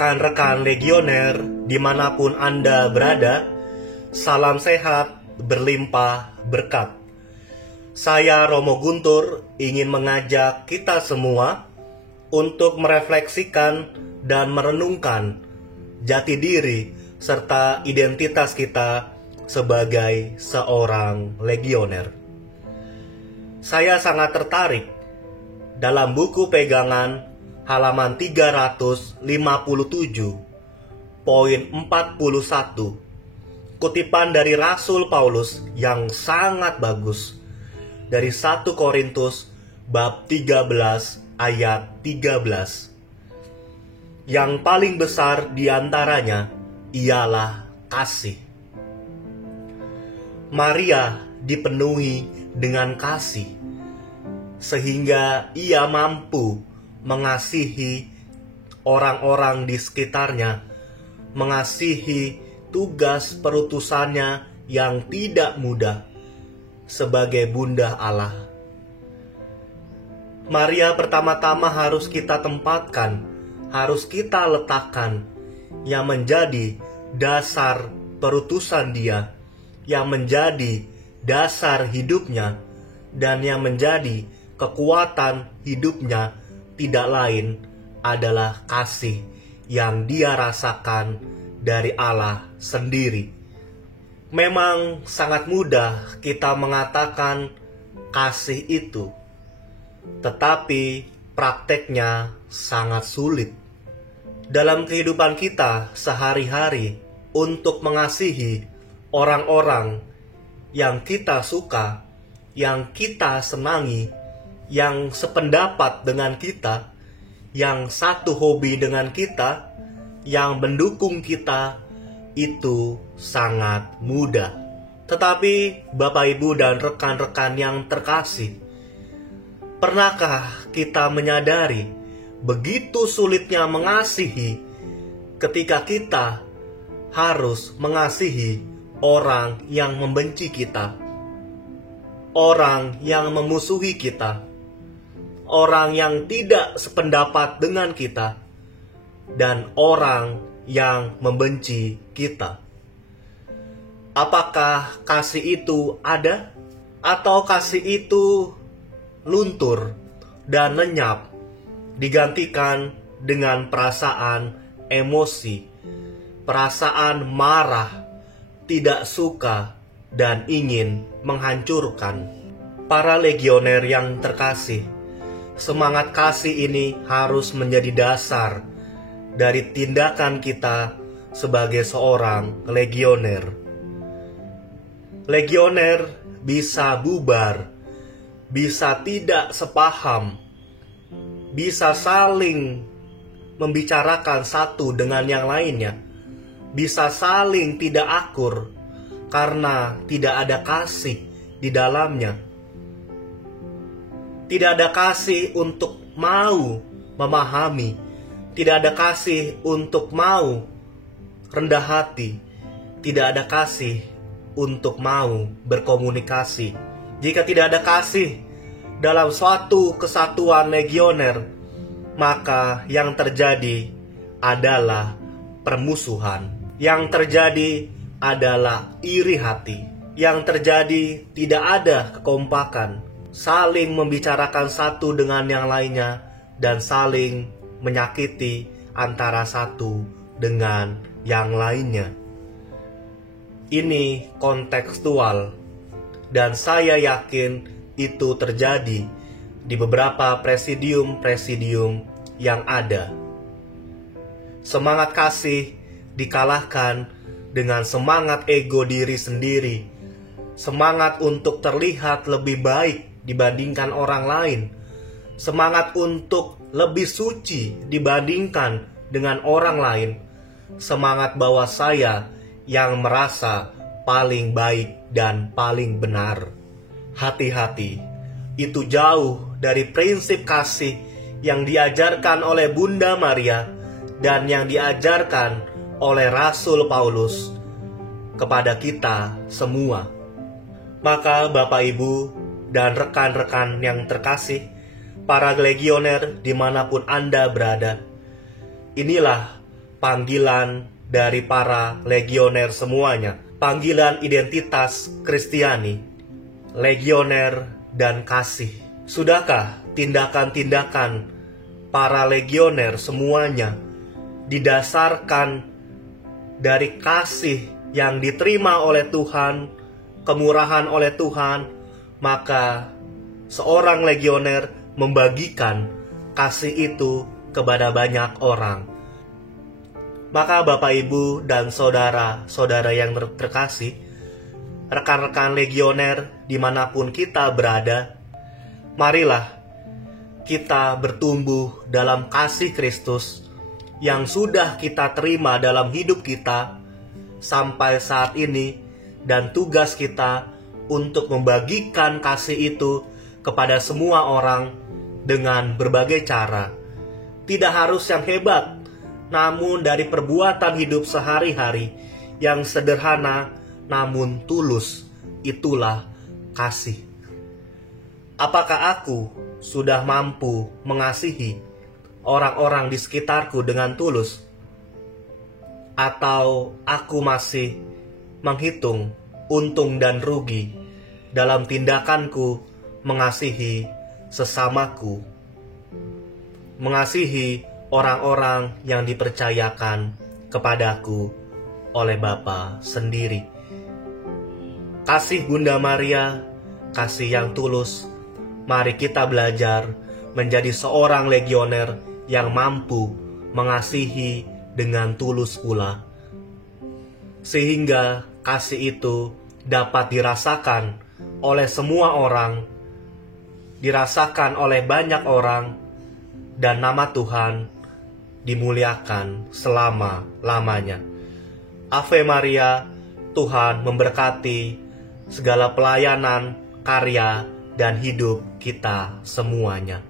rekan-rekan legioner dimanapun Anda berada, salam sehat, berlimpah berkat. Saya Romo Guntur ingin mengajak kita semua untuk merefleksikan dan merenungkan jati diri serta identitas kita sebagai seorang legioner. Saya sangat tertarik dalam buku pegangan halaman 357, poin 41, kutipan dari Rasul Paulus yang sangat bagus dari 1 Korintus bab 13 ayat 13. Yang paling besar di antaranya ialah kasih. Maria dipenuhi dengan kasih, sehingga ia mampu mengasihi orang-orang di sekitarnya, mengasihi tugas perutusannya yang tidak mudah sebagai Bunda Allah. Maria pertama-tama harus kita tempatkan, harus kita letakkan, yang menjadi dasar perutusan dia, yang menjadi dasar hidupnya, dan yang menjadi kekuatan hidupnya tidak lain adalah kasih yang dia rasakan dari Allah sendiri. Memang sangat mudah kita mengatakan kasih itu, tetapi prakteknya sangat sulit. Dalam kehidupan kita sehari-hari, untuk mengasihi orang-orang yang kita suka, yang kita senangi, yang sependapat dengan kita, yang satu hobi dengan kita, yang mendukung kita, itu sangat mudah. Tetapi Bapak Ibu dan rekan-rekan yang terkasih, pernahkah kita menyadari begitu sulitnya mengasihi ketika kita harus mengasihi orang yang membenci kita, orang yang memusuhi kita, orang yang tidak sependapat dengan kita, dan orang yang membenci kita? Apakah kasih itu ada? Atau kasih itu luntur dan lenyap, digantikan dengan perasaan emosi, perasaan marah, tidak suka, dan ingin menghancurkan? Para legioner yang terkasih, semangat kasih ini harus menjadi dasar dari tindakan kita sebagai seorang legioner. Legioner bisa bubar, bisa tidak sepaham, bisa saling membicarakan satu dengan yang lainnya, bisa saling tidak akur karena tidak ada kasih di dalamnya. Tidak ada kasih untuk mau memahami, tidak ada kasih untuk mau rendah hati, tidak ada kasih untuk mau berkomunikasi. Jika tidak ada kasih dalam suatu kesatuan legioner, maka yang terjadi adalah permusuhan. Yang terjadi adalah iri hati. Yang terjadi tidak ada kekompakan, saling membicarakan satu dengan yang lainnya, dan saling menyakiti antara satu dengan yang lainnya. Ini kontekstual, dan saya yakin itu terjadi di beberapa presidium-presidium yang ada. Semangat kasih dikalahkan dengan semangat ego diri sendiri, semangat untuk terlihat lebih baik dibandingkan orang lain, semangat untuk lebih suci dibandingkan dengan orang lain, semangat bahwa saya yang merasa paling baik dan paling benar. Hati-hati, itu jauh dari prinsip kasih yang diajarkan oleh Bunda Maria dan yang diajarkan oleh Rasul Paulus kepada kita semua. Maka Bapak Ibu dan rekan-rekan yang terkasih, para legioner dimanapun Anda berada, inilah panggilan dari para legioner semuanya, panggilan identitas Kristiani, legioner dan kasih. Sudahkah tindakan-tindakan para legioner semuanya didasarkan dari kasih yang diterima oleh Tuhan, kemurahan oleh Tuhan, maka seorang legioner membagikan kasih itu kepada banyak orang. Maka Bapak, Ibu, dan saudara-saudara yang terkasih, rekan-rekan legioner dimanapun kita berada, marilah kita bertumbuh dalam kasih Kristus yang sudah kita terima dalam hidup kita sampai saat ini, dan tugas kita untuk membagikan kasih itu kepada semua orang dengan berbagai cara. Tidak harus yang hebat, namun dari perbuatan hidup sehari-hari yang sederhana namun tulus, itulah kasih. Apakah aku sudah mampu mengasihi orang-orang di sekitarku dengan tulus? Atau aku masih menghitung untung dan rugi dalam tindakanku mengasihi sesamaku, mengasihi orang-orang yang dipercayakan kepadaku oleh Bapa sendiri. Kasih Bunda Maria, kasih yang tulus. Mari kita belajar menjadi seorang legioner yang mampu mengasihi dengan tulus pula, sehingga kasih itu dapat dirasakan oleh semua orang, dirasakan oleh banyak orang, dan nama Tuhan dimuliakan selama-lamanya. Ave Maria, Tuhan memberkati segala pelayanan, karya, dan hidup kita semuanya.